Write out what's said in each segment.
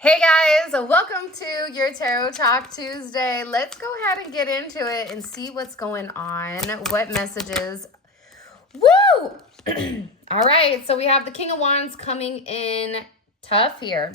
Hey guys, welcome to your Tarot Talk Tuesday. Let's go ahead and get into it and see what's going on. What messages? Woo! All right, so we have the King of Wands coming in tough here.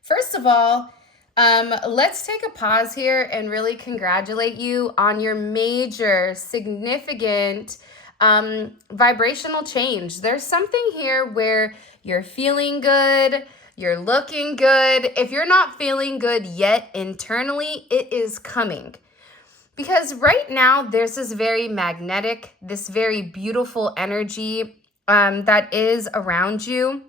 First of all, let's take a pause here and really congratulate you on your major, significant vibrational change. There's something here where you're feeling good. You're looking good. If you're not feeling good yet internally, it is coming. Because right now, there's this very magnetic, this very beautiful energy that is around you.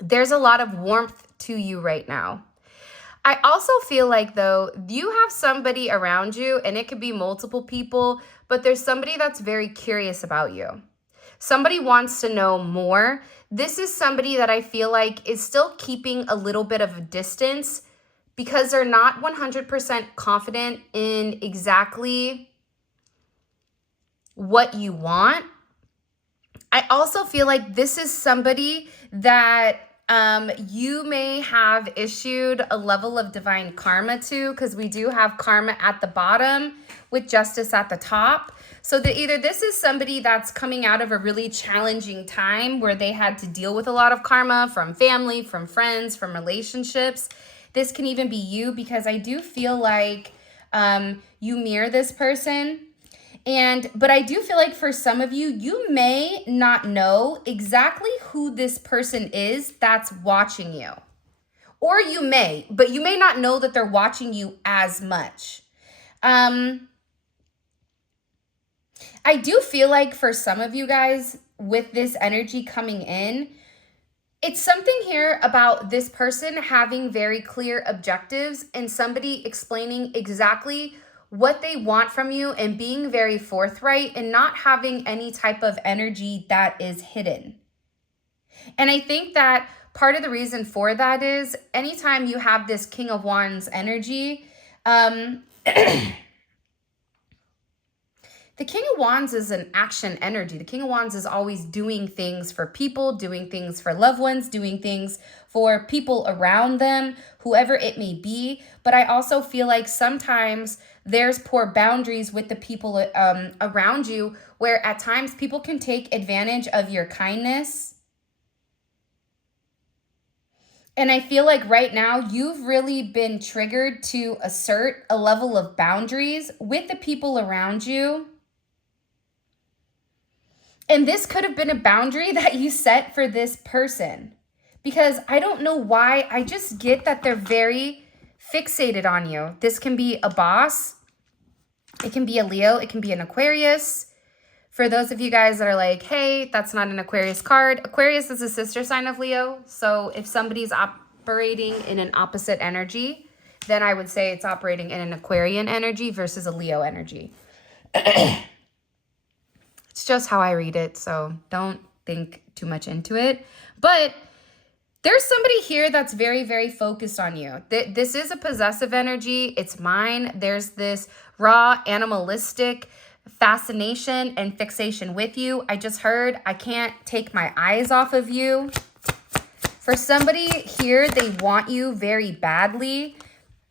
There's a lot of warmth to you right now. I also feel like, though, you have somebody around you, and it could be multiple people, but there's somebody that's very curious about you. Somebody wants to know more. This is somebody that I feel like is still keeping a little bit of a distance because they're not 100% confident in exactly what you want. I also feel like this is somebody that you may have issued a level of divine karma to, because we do have karma at the bottom with justice at the top. So that either this is somebody that's coming out of a really challenging time where they had to deal with a lot of karma from family, from friends, from relationships. This can even be you, because I do feel like you mirror this person. But I do feel like for some of you, you may not know exactly who this person is that's watching you. Or you may, but you may not know that they're watching you as much. I do feel like for some of you guys, with this energy coming in, it's something here about this person having very clear objectives and somebody explaining exactly what they want from you and being very forthright and not having any type of energy that is hidden. And I think that part of the reason for that is anytime you have this King of Wands energy, the King of Wands is an action energy. The King of Wands is always doing things for people, doing things for loved ones, doing things for people around them, whoever it may be. But I also feel like sometimes there's poor boundaries with the people around you, where at times people can take advantage of your kindness. And I feel like right now you've really been triggered to assert a level of boundaries with the people around you. And this could have been a boundary that you set for this person, because I don't know why. I just get that they're very fixated on you. This can be a boss. It can be a Leo. It can be an Aquarius. For those of you guys that are like, hey, that's not an Aquarius card. Aquarius is a sister sign of Leo. So if somebody's operating in an opposite energy, then I would say it's operating in an Aquarian energy versus a Leo energy. It's just how I read it, so don't think too much into it. But there's somebody here that's very, very focused on you. This is a possessive energy. It's mine. There's this raw, animalistic fascination and fixation with you. I just heard I can't take my eyes off of you. For somebody here, they want you very badly.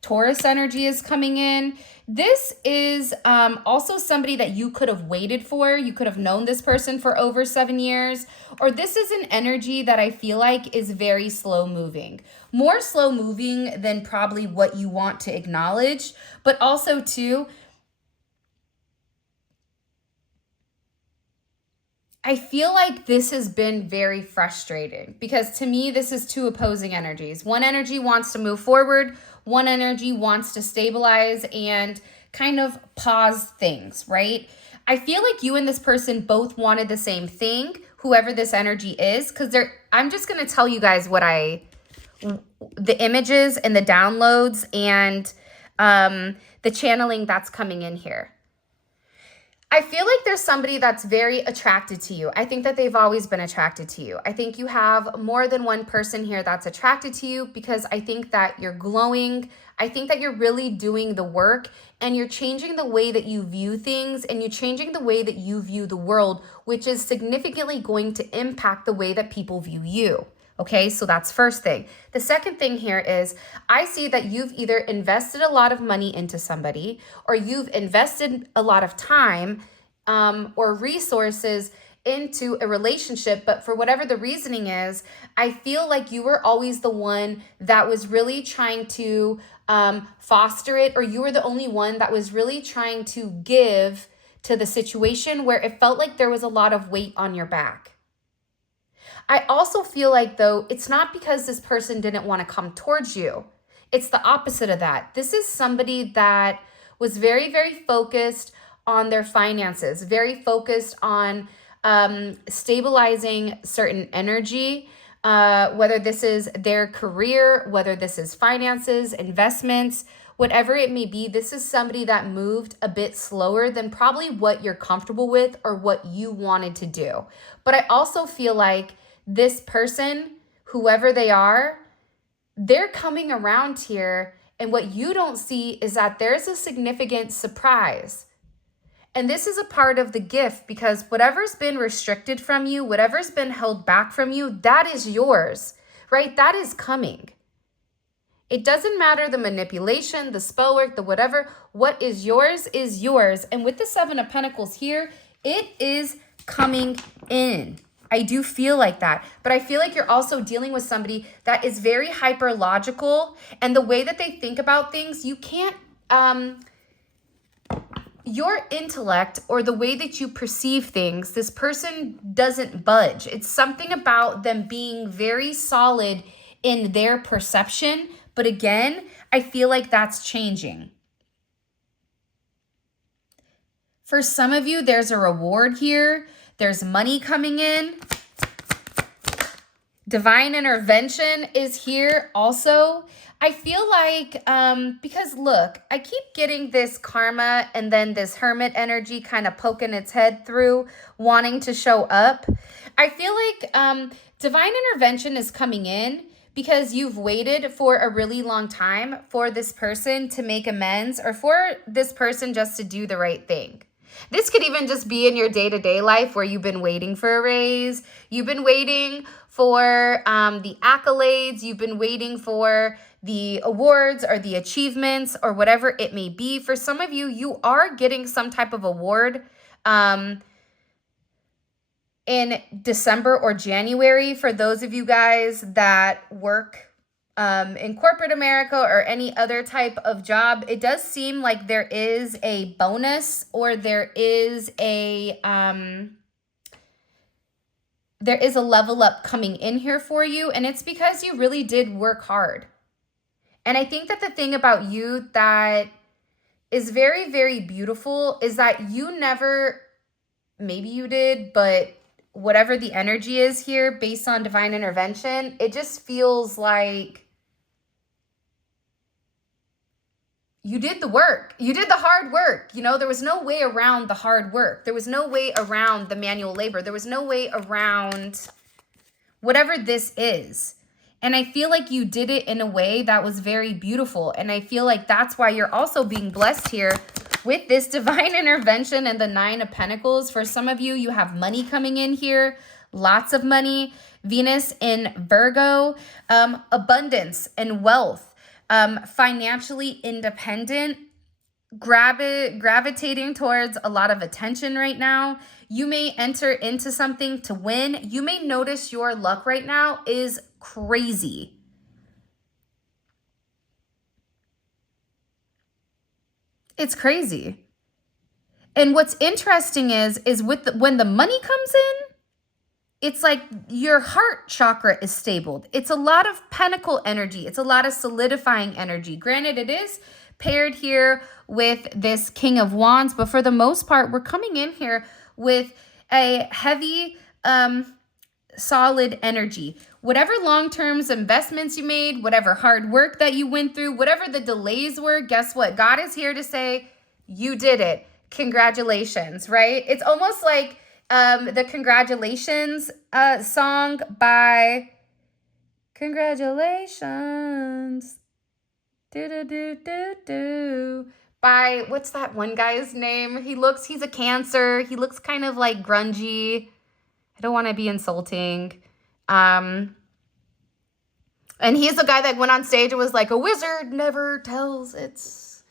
Taurus energy is coming in. This is also somebody that you could have waited for. You could have known this person for over 7 years. Or this is an energy that I feel like is very slow moving. More slow moving than probably what you want to acknowledge. But also too, I feel like this has been very frustrating, because to me, this is two opposing energies. One energy wants to move forward. One energy wants to stabilize and kind of pause things, right? I feel like you and this person both wanted the same thing, whoever this energy is, because I'm just going to tell you guys what the images and the downloads and the channeling that's coming in here. I feel like there's somebody that's very attracted to you. I think that they've always been attracted to you. I think you have more than one person here that's attracted to you, because I think that you're glowing. I think that you're really doing the work, and you're changing the way that you view things, and you're changing the way that you view the world, which is significantly going to impact the way that people view you. Okay, so that's first thing. The second thing here is I see that you've either invested a lot of money into somebody, or you've invested a lot of time or resources into a relationship, but for whatever the reasoning is, I feel like you were always the one that was really trying to foster it, or you were the only one that was really trying to give to the situation where it felt like there was a lot of weight on your back. I also feel like, though, it's not because this person didn't want to come towards you. It's the opposite of that. This is somebody that was very, very focused on their finances, very focused on stabilizing certain energy, whether this is their career, whether this is finances, investments, whatever it may be. This is somebody that moved a bit slower than probably what you're comfortable with or what you wanted to do. But I also feel like this person, whoever they are, they're coming around here, and what you don't see is that there's a significant surprise. And this is a part of the gift, because whatever's been restricted from you, whatever's been held back from you, that is yours, right? That is coming. It doesn't matter the manipulation, the spell work, the whatever. What is yours is yours. And with the Seven of Pentacles here, it is coming in. I do feel like that, but I feel like you're also dealing with somebody that is very hyper logical, and the way that they think about things, you can't, your intellect or the way that you perceive things, this person doesn't budge. It's something about them being very solid in their perception, but again, I feel like that's changing. For some of you, there's a reward here. There's money coming in. Divine intervention is here also. I feel like, because look, I keep getting this karma and then this hermit energy kind of poking its head through, wanting to show up. I feel like divine intervention is coming in because you've waited for a really long time for this person to make amends, or for this person just to do the right thing. This could even just be in your day-to-day life where you've been waiting for a raise. You've been waiting for the accolades. You've been waiting for the awards or the achievements or whatever it may be. For some of you, you are getting some type of award in December or January. For those of you guys that work in corporate America or any other type of job, it does seem like there is a bonus, or there is a level up coming in here for you, and it's because you really did work hard. And I think that the thing about you that is very, very beautiful is that you never, maybe you did, but whatever the energy is here based on divine intervention, it just feels like you did the work. You did the hard work. You know, there was no way around the hard work. There was no way around the manual labor. There was no way around whatever this is. And I feel like you did it in a way that was very beautiful. And I feel like that's why you're also being blessed here with this divine intervention and the Nine of Pentacles. For some of you, you have money coming in here, lots of money. Venus in Virgo, abundance and wealth. Financially independent, gravitating towards a lot of attention right now. You may enter into something to win. You may notice your luck right now is crazy. It's crazy. And what's interesting is when the money comes in, it's like your heart chakra is stable. It's a lot of pentacle energy. It's a lot of solidifying energy. Granted, it is paired here with this King of Wands, but for the most part, we're coming in here with a heavy, solid energy. Whatever long-term investments you made, whatever hard work that you went through, whatever the delays were, guess what? God is here to say, you did it. Congratulations, right? It's almost like the congratulations song by Congratulations. Do. By, what's that one guy's name? He's a Cancer. He looks kind of like grungy. I don't want to be insulting. And he's the guy that went on stage and was like, a wizard never tells its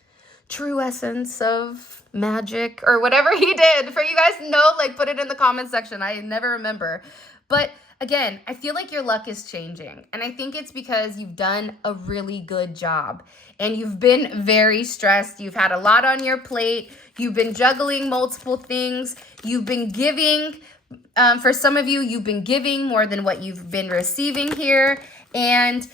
true essence of magic, or whatever he did. For you guys to know, like, put it in the comment section. I never remember. But again, I feel like your luck is changing. And I think it's because you've done a really good job. And you've been very stressed. You've had a lot on your plate. You've been juggling multiple things. You've been giving. For some of you, you've been giving more than what you've been receiving here. And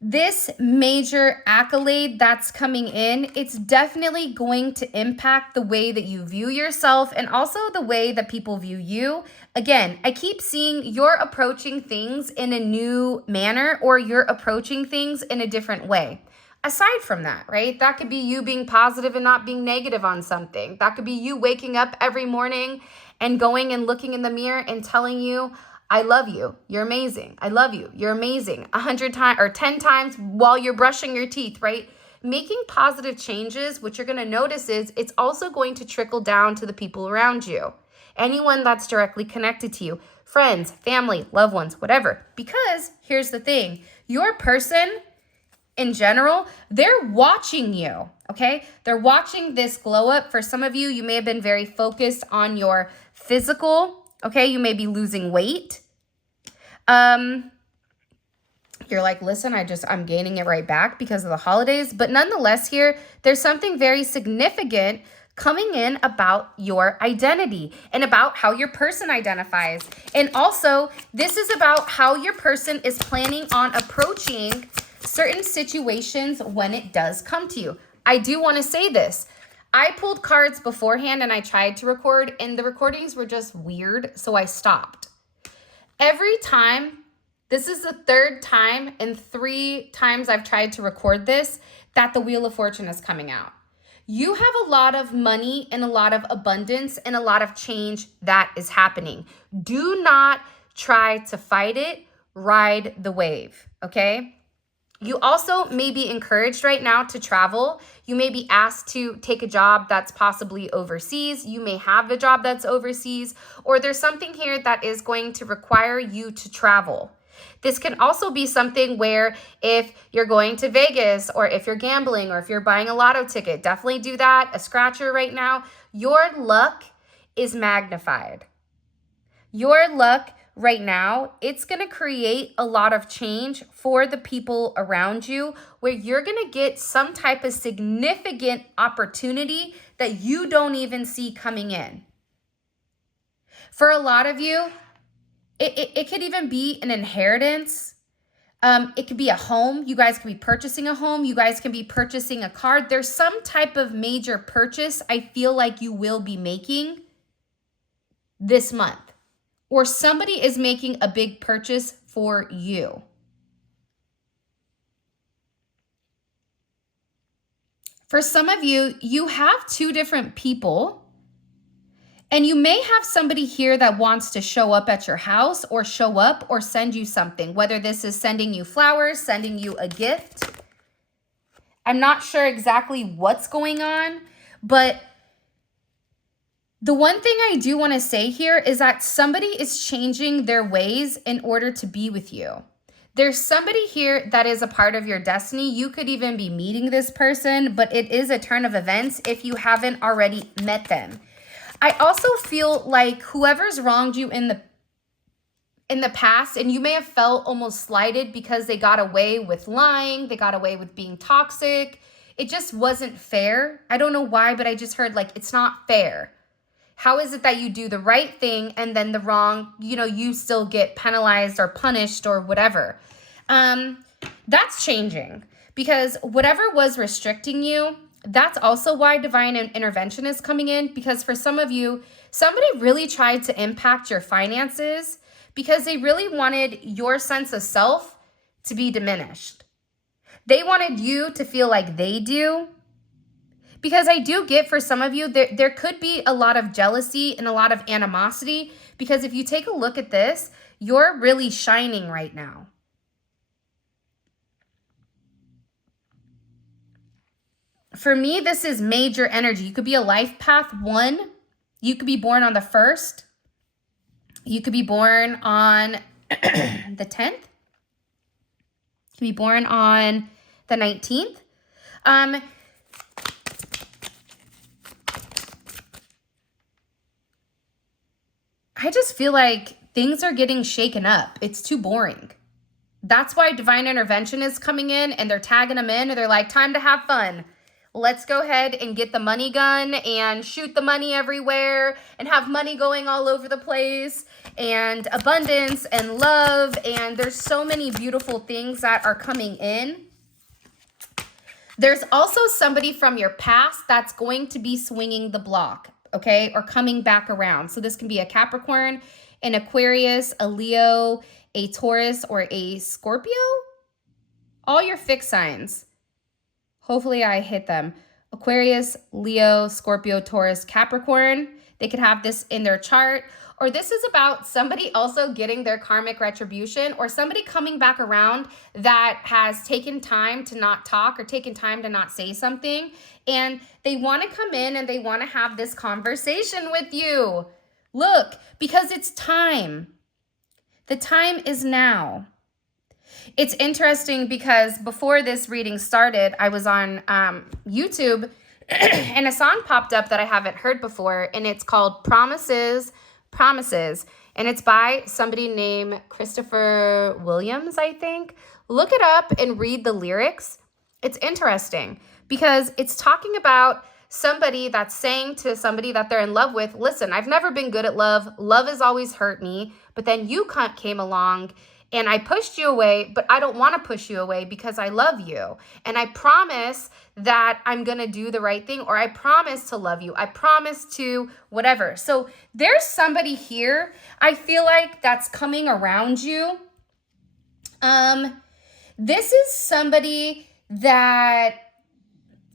this major accolade that's coming in, it's definitely going to impact the way that you view yourself and also the way that people view you. Again, I keep seeing you're approaching things in a new manner, or you're approaching things in a different way. Aside from that, right? That could be you being positive and not being negative on something. That could be you waking up every morning and going and looking in the mirror and telling you, I love you. You're amazing. I love you. You're amazing. 100 times or 10 times while you're brushing your teeth, right? Making positive changes, what you're going to notice is it's also going to trickle down to the people around you. Anyone that's directly connected to you, friends, family, loved ones, whatever. Because here's the thing, your person in general, they're watching you, okay? They're watching this glow up. For some of you, you may have been very focused on your physical. Okay, you may be losing weight. You're like, listen, I'm gaining it right back because of the holidays. But nonetheless here, there's something very significant coming in about your identity and about how your person identifies. And also, this is about how your person is planning on approaching certain situations when it does come to you. I do want to say this. I pulled cards beforehand and I tried to record, and the recordings were just weird, so I stopped. Every time, this is the third time and 3 times I've tried to record this, that the Wheel of Fortune is coming out. You have a lot of money and a lot of abundance and a lot of change that is happening. Do not try to fight it. Ride the wave, okay? You also may be encouraged right now to travel. You may be asked to take a job that's possibly overseas. You may have a job that's overseas, or there's something here that is going to require you to travel. This can also be something where if you're going to Vegas, or if you're gambling, or if you're buying a lotto ticket, definitely do that. A scratcher right now. Your luck is magnified. Your luck right now, it's going to create a lot of change for the people around you, where you're going to get some type of significant opportunity that you don't even see coming in. For a lot of you, it could even be an inheritance. It could be a home. You guys could be purchasing a home. You guys can be purchasing a car. There's some type of major purchase I feel like you will be making this month. Or somebody is making a big purchase for you. For some of you, you have 2 different people, and you may have somebody here that wants to show up at your house, or show up or send you something, whether this is sending you flowers, sending you a gift. I'm not sure exactly what's going on, but the one thing I do want to say here is that somebody is changing their ways in order to be with you. There's somebody here that is a part of your destiny. You could even be meeting this person, but it is a turn of events if you haven't already met them. I also feel like whoever's wronged you in the past, and you may have felt almost slighted because they got away with lying, they got away with being toxic. It just wasn't fair. I don't know why, but I just heard like, it's not fair. How is it that you do the right thing and then the wrong, you still get penalized or punished or whatever? That's changing, because whatever was restricting you, that's also why divine intervention is coming in. Because for some of you, somebody really tried to impact your finances because they really wanted your sense of self to be diminished. They wanted you to feel like they do. Because I do get, for some of you, there could be a lot of jealousy and a lot of animosity, because if you take a look at this, you're really shining right now. For me, this is major energy. You could be a life path 1. You could be born on the 1st. You could be born on the 10th. can be born on the 19th. I just feel like things are getting shaken up. It's too boring. That's why divine intervention is coming in, and they're tagging them in, and they're like, time to have fun. Let's go ahead and get the money gun and shoot the money everywhere and have money going all over the place and abundance and love. And there's so many beautiful things that are coming in. There's also somebody from your past that's going to be swinging the block, okay, or coming back around. So this can be a Capricorn, an Aquarius, a Leo, a Taurus, or a Scorpio. All your fixed signs. Hopefully I hit them. Aquarius, Leo, Scorpio, Taurus, Capricorn. They could have this in their chart. Or this is about somebody also getting their karmic retribution, or somebody coming back around that has taken time to not talk or taken time to not say something. And they want to come in and they want to have this conversation with you. Look, because it's time. The time is now. It's interesting because before this reading started, I was on YouTube and a song popped up that I haven't heard before, and it's called Promises, Promises, and it's by somebody named Christopher Williams, I think. Look it up and read the lyrics. It's interesting because it's talking about somebody that's saying to somebody that they're in love with, listen, I've never been good at love. Love has always hurt me, but then you came along and I pushed you away, but I don't want to push you away because I love you. And I promise that I'm going to do the right thing, or I promise to love you. I promise to whatever. So there's somebody here, I feel like, that's coming around you. This is somebody that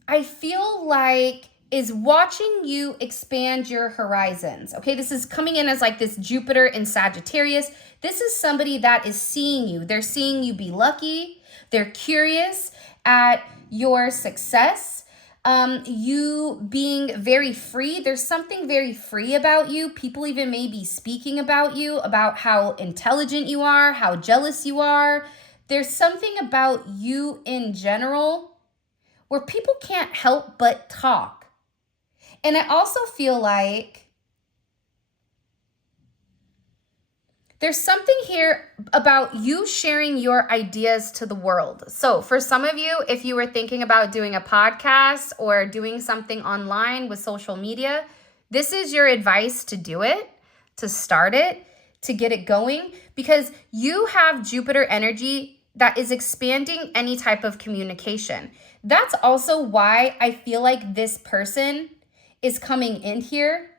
I feel like is watching you expand your horizons. Okay, this is coming in as like this Jupiter in Sagittarius. This is somebody that is seeing you. They're seeing you be lucky. They're curious at your success. You being very free. There's something very free about you. People even may be speaking about you, about how intelligent you are, how jealous you are. There's something about you in general where people can't help but talk. And I also feel like there's something here about you sharing your ideas to the world. So for some of you, if you were thinking about doing a podcast or doing something online with social media, this is your advice to do it, to start it, to get it going, because you have Jupiter energy that is expanding any type of communication. That's also why I feel like this person is coming in here,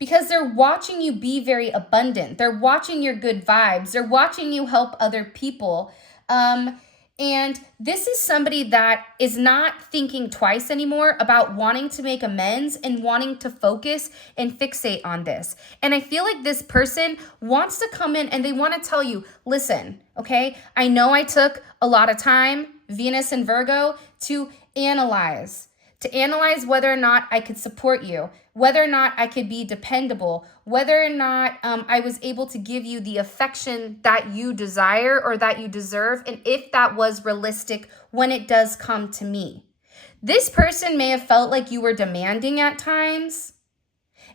because they're watching you be very abundant. They're watching your good vibes. They're watching you help other people. And this is somebody that is not thinking twice anymore about wanting to make amends and wanting to focus and fixate on this. And I feel like this person wants to come in and they want to tell you, listen, okay, I know I took a lot of time, Venus and Virgo, to analyze whether or not I could support you, whether or not I could be dependable, whether or not I was able to give you the affection that you desire or that you deserve, and if that was realistic when it does come to me. This person may have felt like you were demanding at times.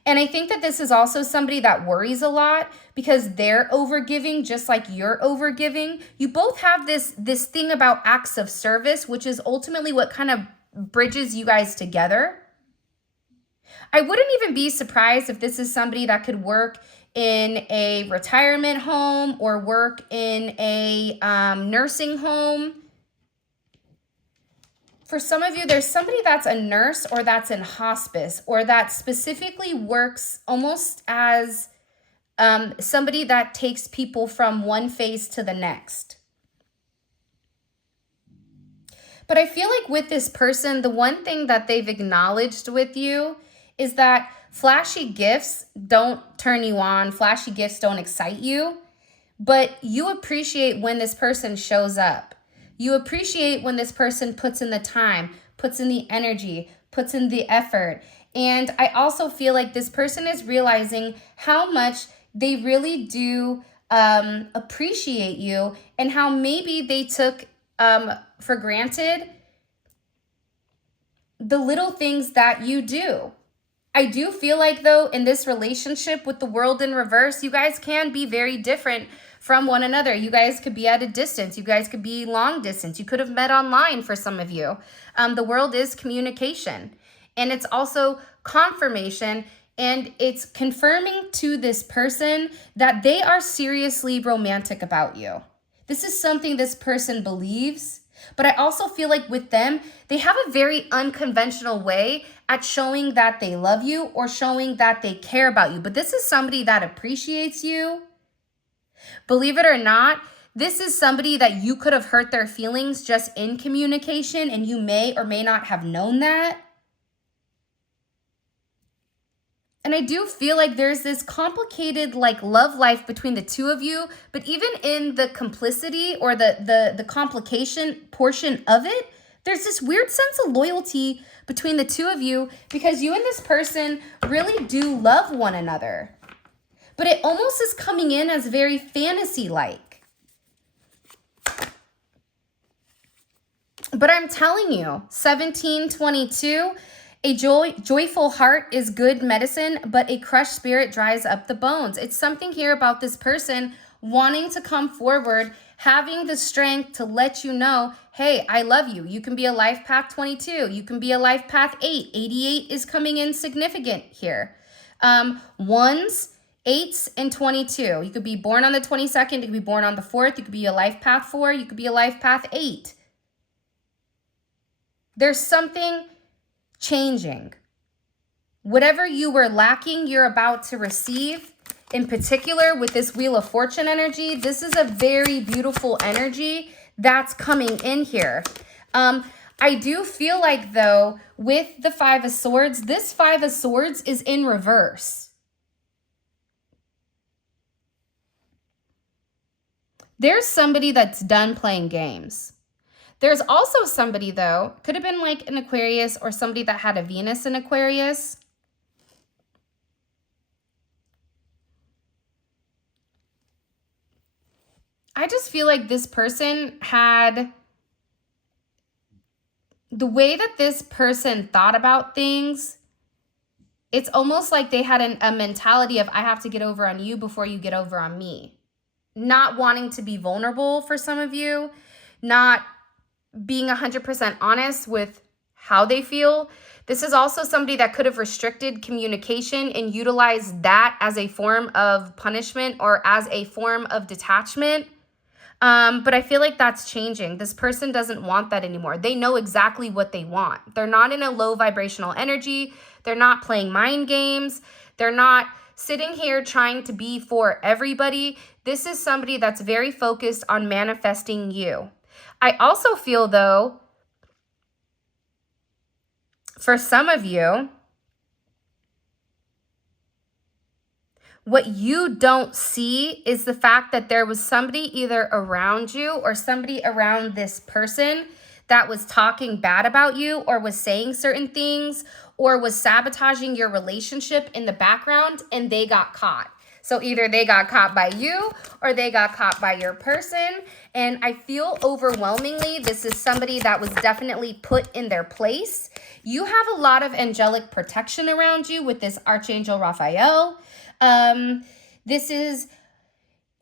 And I think that this is also somebody that worries a lot because they're overgiving just like you're overgiving. You both have this thing about acts of service, which is ultimately what kind of bridges you guys together. I wouldn't even be surprised if this is somebody that could work in a retirement home or work in a nursing home. For some of you, there's somebody that's a nurse or that's in hospice or that specifically works almost as somebody that takes people from one phase to the next. But I feel like with this person, the one thing that they've acknowledged with you is that flashy gifts don't turn you on. Flashy gifts don't excite you. But you appreciate when this person shows up. You appreciate when this person puts in the time, puts in the energy, puts in the effort. And I also feel like this person is realizing how much they really do appreciate you, and how maybe they took for granted the little things that you do. I do feel like, though, in this relationship with the world in reverse, you guys can be very different from one another. You guys could be at a distance. You guys could be long distance. You could have met online for some of you. The world is communication, and it's also confirmation, and it's confirming to this person that they are seriously romantic about you. This is something this person believes. But I also feel like with them, they have a very unconventional way at showing that they love you or showing that they care about you. But this is somebody that appreciates you. Believe it or not, this is somebody that you could have hurt their feelings just in communication, and you may or may not have known that. And I do feel like there's this complicated like love life between the two of you, but even in the complicity or the complication portion of it, there's this weird sense of loyalty between the two of you because you and this person really do love one another. But it almost is coming in as very fantasy-like. But I'm telling you, 1722, a joyful heart is good medicine, but a crushed spirit dries up the bones. It's something here about this person wanting to come forward, having the strength to let you know, hey, I love you. You can be a life path 22. You can be a life path 8. 88 is coming in significant here. 1s, 8s, and 22. You could be born on the 22nd. You could be born on the 4th. You could be a life path 4. You could be a life path 8. There's something changing. Whatever you were lacking, you're about to receive. In particular, with this Wheel of Fortune energy, this is a very beautiful energy that's coming in here. I do feel like, though, with the 5 of Swords, this 5 of Swords is in reverse. There's somebody that's done playing games. There's also somebody, though, could have been like an Aquarius or somebody that had a Venus in Aquarius. I just feel like this person had, the way that this person thought about things, it's almost like they had a mentality of, I have to get over on you before you get over on me. Not wanting to be vulnerable for some of you, not being 100% honest with how they feel. This is also somebody that could have restricted communication and utilized that as a form of punishment or as a form of detachment. But I feel like that's changing. This person doesn't want that anymore. They know exactly what they want. They're not in a low vibrational energy. They're not playing mind games. They're not sitting here trying to be for everybody. This is somebody that's very focused on manifesting you. I also feel, though, for some of you, what you don't see is the fact that there was somebody either around you or somebody around this person that was talking bad about you or was saying certain things or was sabotaging your relationship in the background, and they got caught. So either they got caught by you or they got caught by your person. And I feel overwhelmingly this is somebody that was definitely put in their place. You have a lot of angelic protection around you with this Archangel Raphael. This is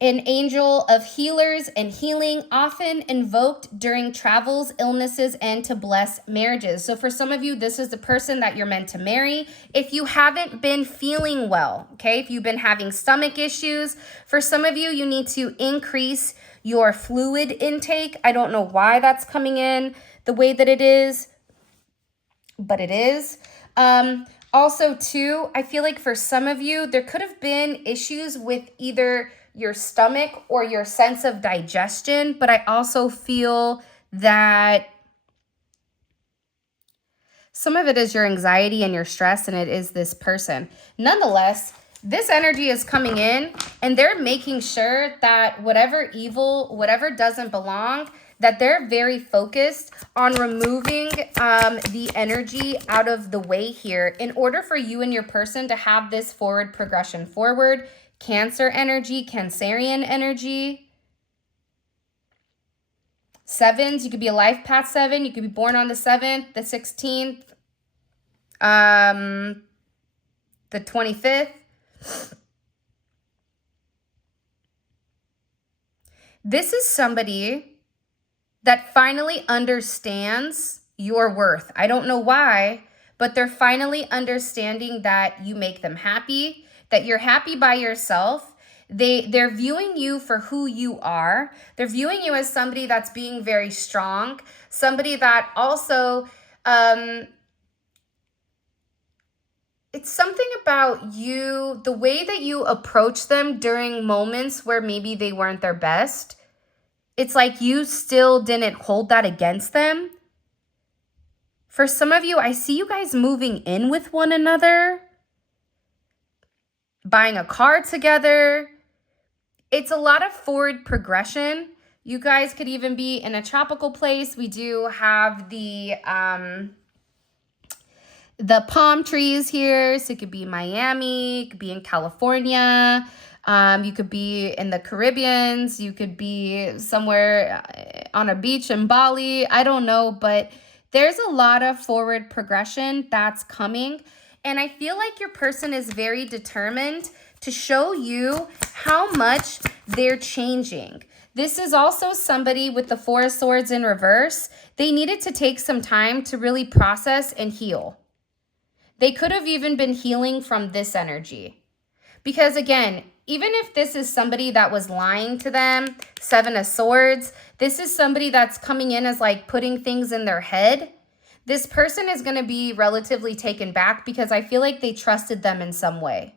an angel of healers and healing, often invoked during travels, illnesses, and to bless marriages. So for some of you, this is the person that you're meant to marry. If you haven't been feeling well, okay, if you've been having stomach issues, for some of you, you need to increase your fluid intake. I don't know why that's coming in the way that it is, but it is. Also, too, I feel like for some of you, there could have been issues with either your stomach or your sense of digestion, but I also feel that some of it is your anxiety and your stress, and it is this person. Nonetheless, this energy is coming in, and they're making sure that whatever evil, whatever doesn't belong, that they're very focused on removing the energy out of the way here in order for you and your person to have this forward progression forward, Cancer energy, Cancerian energy. 7s, you could be a life path 7. You could be born on the 7th, the 16th, the 25th. This is somebody that finally understands your worth. I don't know why, but they're finally understanding that you make them happy, that you're happy by yourself. They're viewing you for who you are. They're viewing you as somebody that's being very strong, somebody that also, it's something about you, the way that you approach them during moments where maybe they weren't their best. It's like you still didn't hold that against them. For some of you, I see you guys moving in with one another, buying a car together. It's a lot of forward progression. You guys could even be in a tropical place. We do have the palm trees here. So it could be Miami, it could be in California. You could be in the Caribbeans. You could be somewhere on a beach in Bali. I don't know, but there's a lot of forward progression that's coming. And I feel like your person is very determined to show you how much they're changing. This is also somebody with the 4 of Swords in reverse. They needed to take some time to really process and heal. They could have even been healing from this energy. Because again, even if this is somebody that was lying to them, 7 of Swords, this is somebody that's coming in as like putting things in their head. This person is going to be relatively taken back because I feel like they trusted them in some way.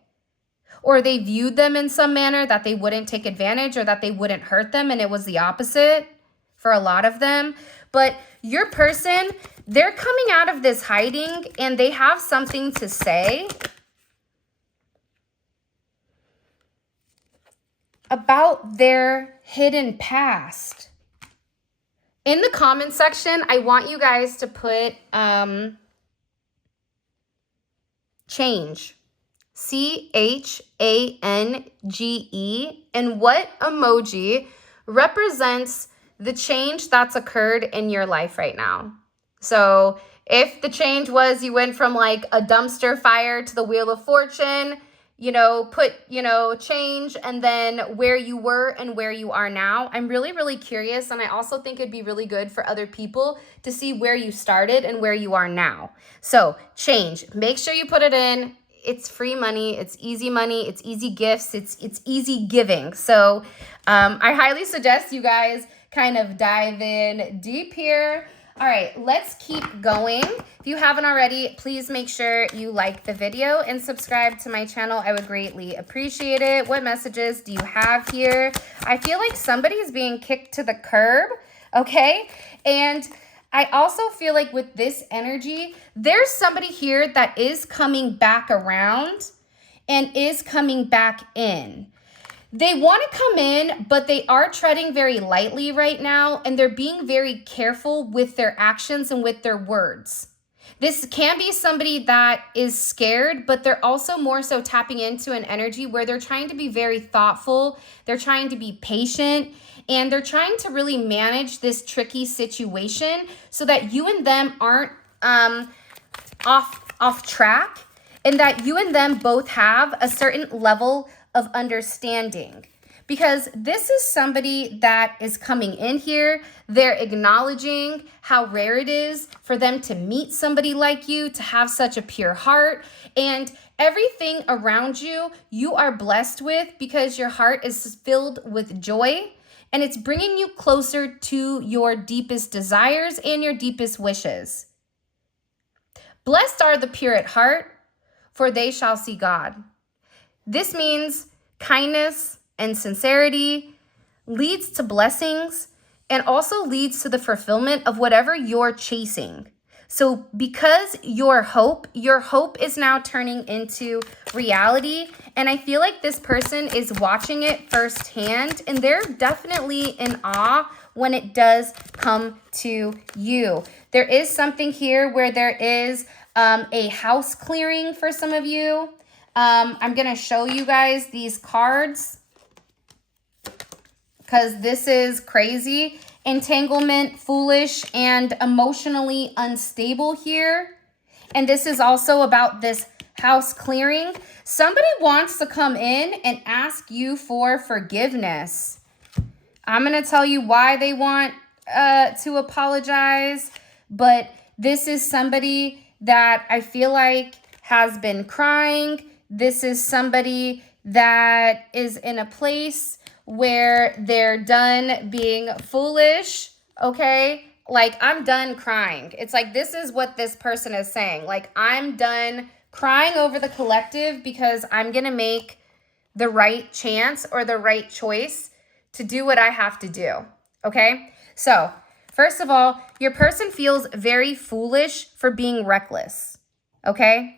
Or they viewed them in some manner that they wouldn't take advantage or that they wouldn't hurt them, and it was the opposite for a lot of them. But your person, they're coming out of this hiding and they have something to say about their hidden past. In the comment section, I want you guys to put change. CHANGE, and what emoji represents the change that's occurred in your life right now. So if the change was you went from like a dumpster fire to the Wheel of Fortune, put, change and then where you were and where you are now. I'm really, really curious. And I also think it'd be really good for other people to see where you started and where you are now. So change, make sure you put it in. It's free money. It's easy gifts. It's easy giving. So I highly suggest you guys kind of dive in deep here. All right, let's keep going. If you haven't already, please make sure you like the video and subscribe to my channel. I would greatly appreciate it. What messages do you have here? I feel like somebody's being kicked to the curb, okay? And I also feel like with this energy, there's somebody here that is coming back around and is coming back in. They want to come in, but they are treading very lightly right now, and they're being very careful with their actions and with their words. This can be somebody that is scared, but they're also more so tapping into an energy where they're trying to be very thoughtful, they're trying to be patient, and they're trying to really manage this tricky situation so that you and them aren't off track, and that you and them both have a certain level of understanding. Because this is somebody that is coming in here. They're acknowledging how rare it is for them to meet somebody like you, to have such a pure heart, and everything around you, you are blessed with because your heart is filled with joy, and it's bringing you closer to your deepest desires and your deepest wishes. Blessed are the pure at heart, for they shall see God. This means kindness and sincerity leads to blessings and also leads to the fulfillment of whatever you're chasing. So because your hope is now turning into reality, and I feel like this person is watching it firsthand, and they're definitely in awe when it does come to you. There is something here where there is a house clearing for some of you. I'm going to show you guys these cards because this is crazy. Entanglement, foolish, and emotionally unstable here. And this is also about this house clearing. Somebody wants to come in and ask you for forgiveness. I'm going to tell you why they want to apologize, but this is somebody that I feel like has been crying. This is somebody that is in a place where they're done being foolish, okay? Like, I'm done crying. It's like, this is what this person is saying. Like, I'm done crying over the collective because I'm going to make the right chance or the right choice to do what I have to do, okay? So, first of all, your person feels very foolish for being reckless, okay?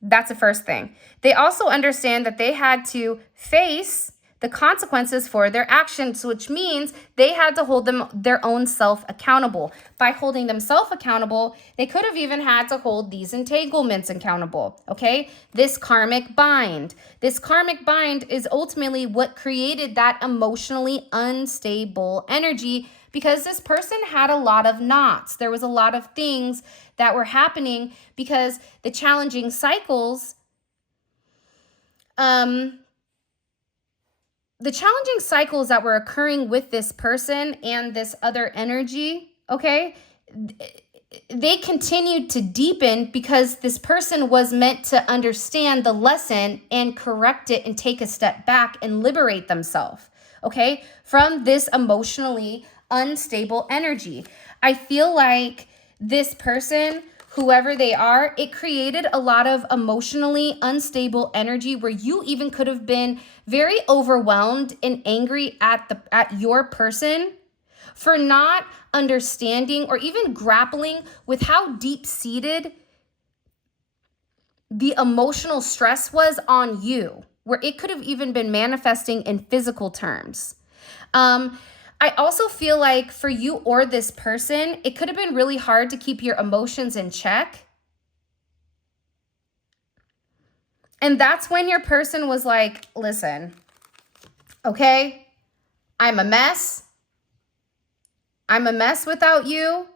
That's the first thing. They also understand that they had to face the consequences for their actions, which means they had to hold their own self accountable. By holding themselves accountable, they could have even had to hold these entanglements accountable, okay? This karmic bind. This karmic bind is ultimately what created that emotionally unstable energy because this person had a lot of knots. There was a lot of things that were happening because the challenging cycles, that were occurring with this person and this other energy, okay, they continued to deepen because this person was meant to understand the lesson and correct it and take a step back and liberate themselves, okay, from this emotionally unstable energy. I feel like this person, whoever they are, it created a lot of emotionally unstable energy where you even could have been very overwhelmed and angry at your person for not understanding or even grappling with how deep-seated the emotional stress was on you, where it could have even been manifesting in physical terms. I also feel like for you or this person, it could have been really hard to keep your emotions in check. And that's when your person was like, listen, okay, I'm a mess. I'm a mess without you.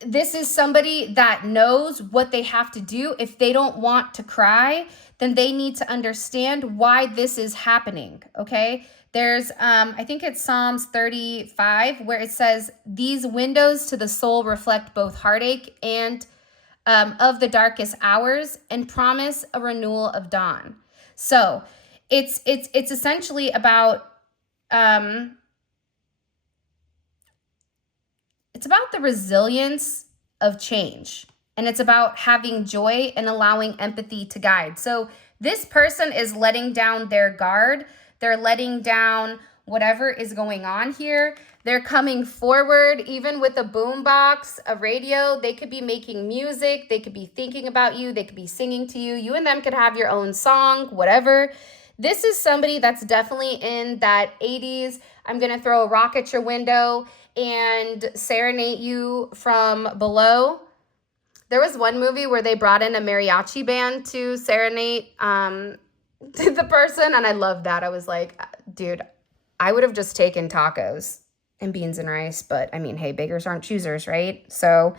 This is somebody that knows what they have to do. If they don't want to cry, then they need to understand why this is happening, okay? There's, I think it's Psalms 35, where it says, these windows to the soul reflect both heartache and of the darkest hours and promise a renewal of dawn. So it's essentially about, it's about the resilience of change. And it's about having joy and allowing empathy to guide. So this person is letting down their guard. They're letting down whatever is going on here. They're coming forward, even with a boombox, a radio. They could be making music. They could be thinking about you. They could be singing to you. You and them could have your own song, whatever. This is somebody that's definitely in that 80s, I'm going to throw a rock at your window and serenade you from below. There was one movie where they brought in a mariachi band to serenade the person, and I loved that. I was like, dude, I would have just taken tacos and beans and rice, but I mean, hey, beggars aren't choosers, right? So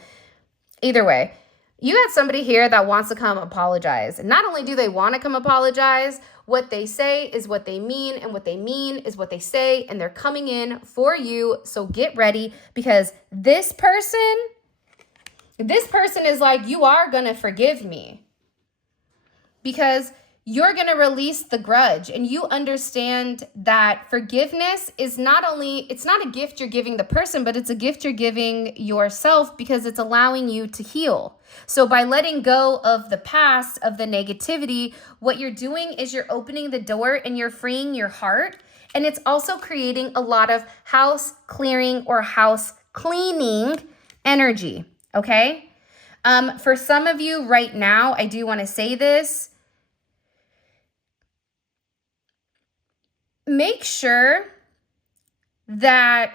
either way, you got somebody here that wants to come apologize. And not only do they want to come apologize, what they say is what they mean, and what they mean is what they say, and they're coming in for you. So get ready, because this person is like, you are going to forgive me, because you're going to release the grudge, and you understand that forgiveness is it's not a gift you're giving the person, but it's a gift you're giving yourself, because it's allowing you to heal. So by letting go of the past, of the negativity, what you're doing is you're opening the door and you're freeing your heart. And it's also creating a lot of house clearing or house cleaning energy, okay? For some of you right now, I do want to say this. Make sure that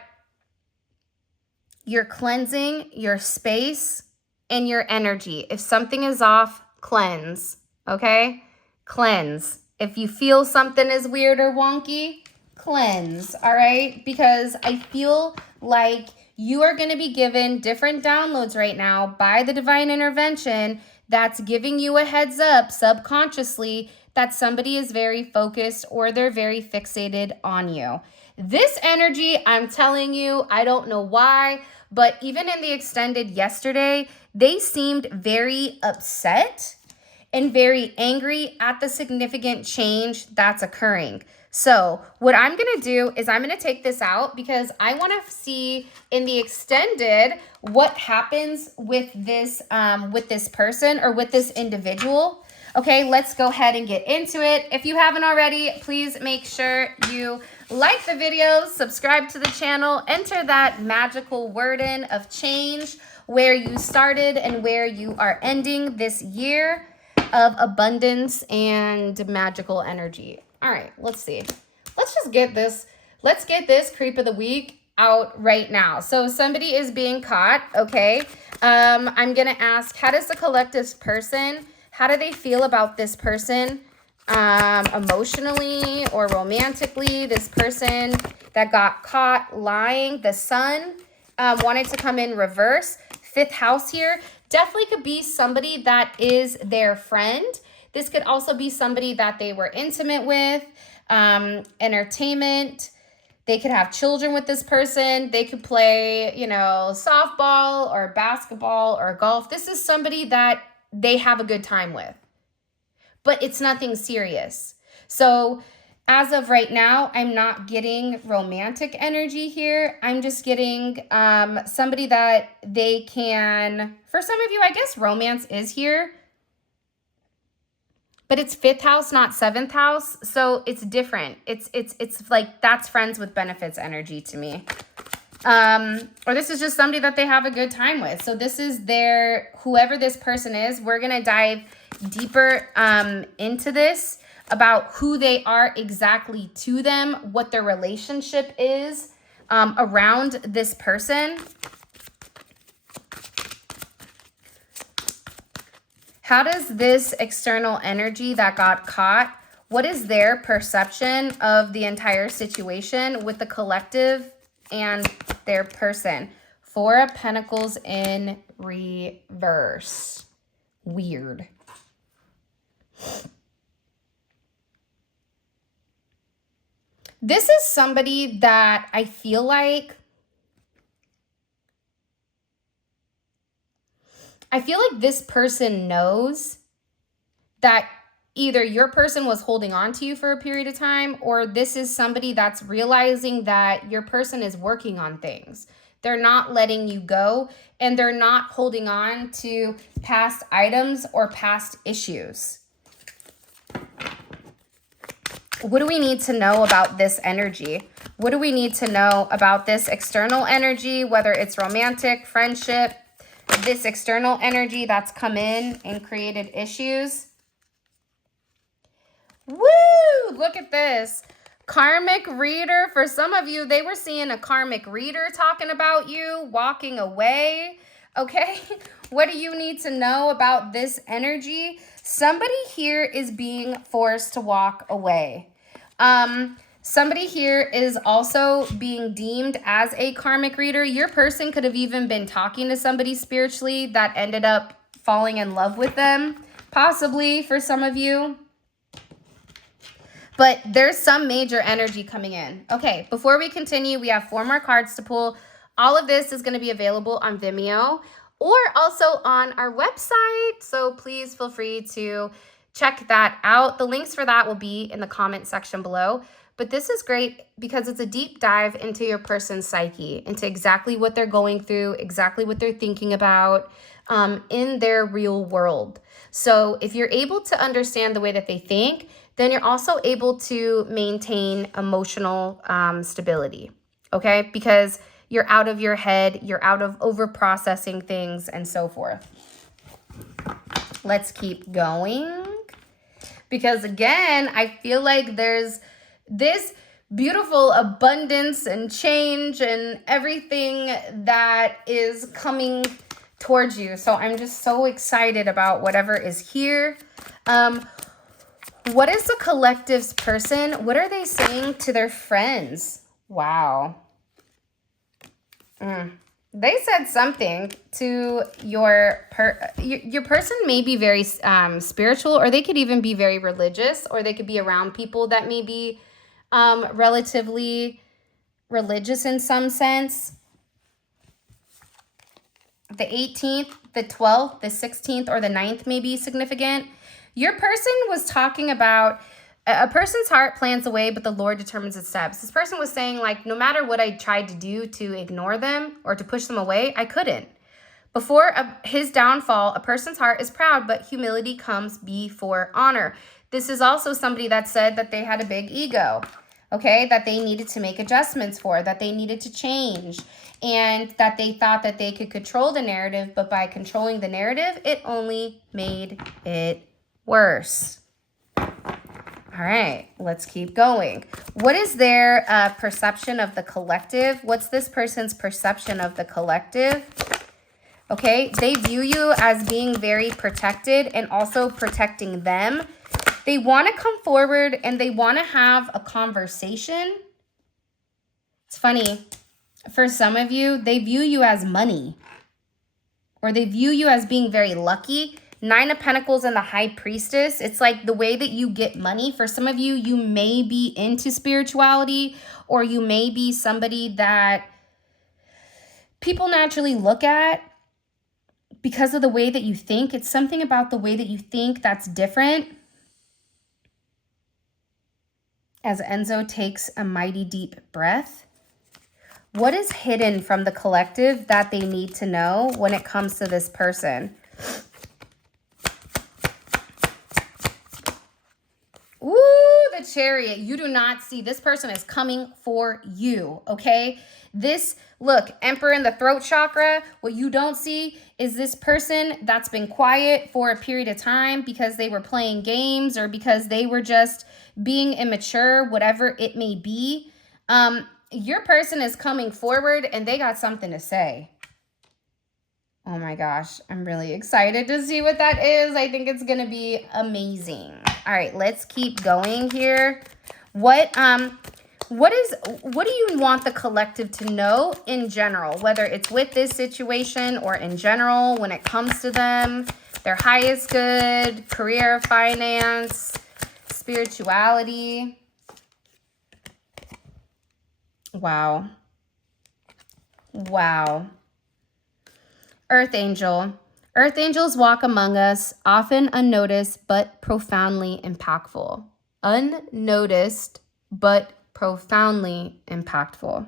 you're cleansing your space and your energy. If something is off, cleanse, okay? Cleanse. If you feel something is weird or wonky, cleanse, all right? Because I feel like you are going to be given different downloads right now by the divine intervention that's giving you a heads up subconsciously that somebody is very focused or they're very fixated on you. This energy, I'm telling you, I don't know why, but even in the extended yesterday, they seemed very upset and very angry at the significant change that's occurring. So what I'm going to do is I'm going to take this out because I want to see in the extended what happens with this person or with this individual. Okay, let's go ahead and get into it. If you haven't already, please make sure you like the video, subscribe to the channel, enter that magical word in of change, where you started and where you are ending this year of abundance and magical energy. All right, let's see. Let's just get this. Let's get this creep of the week out right now. So somebody is being caught, okay? I'm going to ask, how does the collective person, how do they feel about this person emotionally or romantically? This person that got caught lying, the sun wanted to come in reverse. 5th house here definitely could be somebody that is their friend. This could also be somebody that they were intimate with, entertainment. They could have children with this person. They could play, you know, softball or basketball or golf. This is somebody that they have a good time with, but it's nothing serious. So as of right now, I'm not getting romantic energy here. I'm just getting somebody that they can, for some of you, I guess romance is here, but it's 5th house, not 7th house. So it's different. It's like that's friends with benefits energy to me. Or this is just somebody that they have a good time with. So this is their, whoever this person is, we're going to dive deeper into this about who they are exactly to them, what their relationship is around this person. How does this external energy that got caught, what is their perception of the entire situation with the collective and their person? 4 of Pentacles in reverse. Weird. This is somebody that I feel like this person knows that either your person was holding on to you for a period of time, or this is somebody that's realizing that your person is working on things. They're not letting you go, and they're not holding on to past items or past issues. What do we need to know about this energy? What do we need to know about this external energy, whether it's romantic, friendship, this external energy that's come in and created issues? Woo! Look at this. Karmic reader. For some of you, they were seeing a karmic reader talking about you, walking away. Okay? What do you need to know about this energy? Somebody here is being forced to walk away. Somebody here is also being deemed as a karmic reader. Your person could have even been talking to somebody spiritually that ended up falling in love with them, possibly for some of you. But there's some major energy coming in. Okay, before we continue, we have 4 more cards to pull. All of this is going to be available on Vimeo or also on our website. So please feel free to check that out. The links for that will be in the comment section below. But this is great because it's a deep dive into your person's psyche, into exactly what they're going through, exactly what they're thinking about in their real world. So if you're able to understand the way that they think, then you're also able to maintain emotional stability, okay? Because you're out of your head, you're out of over-processing things and so forth. Let's keep going. Because again, I feel like there's this beautiful abundance and change and everything that is coming towards you. So I'm just so excited about whatever is here. What is the collective's person? What are they saying to their friends? Wow. They said something to your person may be very spiritual, or they could even be very religious, or they could be around people that may be relatively religious in some sense. The 18th, the 12th, the 16th, or the 9th may be significant. Your person was talking about a person's heart plans away, but the Lord determines its steps. This person was saying, like, no matter what I tried to do to ignore them or to push them away, I couldn't. Before his downfall, a person's heart is proud, but humility comes before honor. This is also somebody that said that they had a big ego, okay, that they needed to make adjustments for, that they needed to change, and that they thought that they could control the narrative, but by controlling the narrative, it only made it worse. All right, let's keep going. What is their perception of the collective? What's this person's perception of the collective? Okay, they view you as being very protected and also protecting them. They want to come forward and they want to have a conversation. It's funny. For some of you, they view you as money, or they view you as being very lucky. 9 of Pentacles and the High Priestess. It's like the way that you get money. For some of you, you may be into spirituality, or you may be somebody that people naturally look at because of the way that you think. It's something about the way that you think that's different. As Enzo takes a mighty deep breath. What is hidden from the collective that they need to know when it comes to this person? Ooh, the Chariot. You do not see. This person is coming for you, okay? This, look, Emperor in the throat chakra. What you don't see is this person that's been quiet for a period of time because they were playing games or because they were just being immature, whatever it may be. Your person is coming forward and they got something to say. Oh my gosh, I'm really excited to see what that is. I think it's gonna be amazing. All right, let's keep going here. What do you want the collective to know in general, whether it's with this situation or in general when it comes to them, their highest good, career, finance, spirituality? Wow. Wow. Earth Angel. Earth angels walk among us, often unnoticed but profoundly impactful. Unnoticed but profoundly impactful.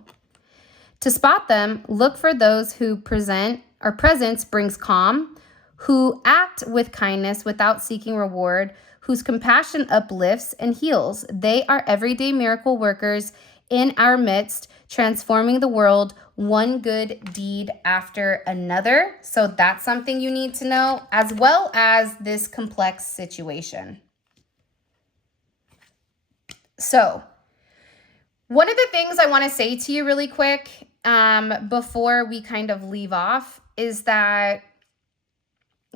To spot them, look for those who presence brings calm, who act with kindness without seeking reward, whose compassion uplifts and heals. They are everyday miracle workers in our midst, transforming the world one good deed after another. So that's something you need to know, as well as this complex situation. So one of the things I want to say to you really quick before we kind of leave off is that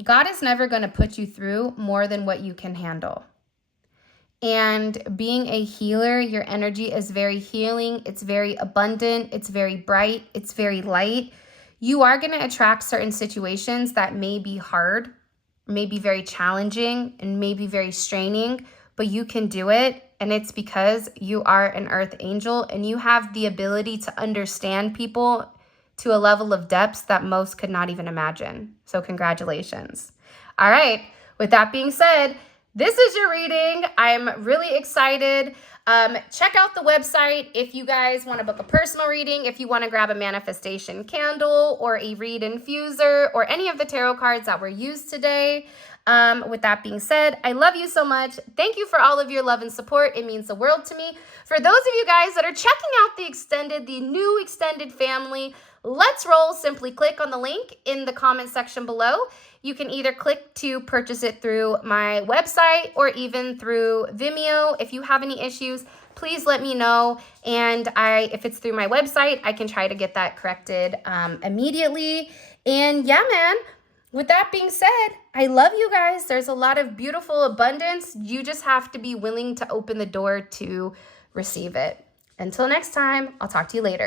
God is never going to put you through more than what you can handle. And being a healer, your energy is very healing. It's very abundant. It's very bright. It's very light. You are going to attract certain situations that may be hard, may be very challenging, and may be very straining, but you can do it. And it's because you are an earth angel and you have the ability to understand people to a level of depth that most could not even imagine. So congratulations. All right. With that being said, this is your reading. I'm really excited. Check out the website if you guys want to book a personal reading, if you want to grab a manifestation candle or a read infuser or any of the tarot cards that were used today. With that being said, I love you so much. Thank you for all of your love and support. It means the world to me. For those of you guys that are checking out the new extended family, let's roll. Simply click on the link in the comment section below. You can either click to purchase it through my website or even through Vimeo. If you have any issues, please let me know. And if it's through my website, I can try to get that corrected immediately. And yeah, man, with that being said, I love you guys. There's a lot of beautiful abundance. You just have to be willing to open the door to receive it. Until next time, I'll talk to you later.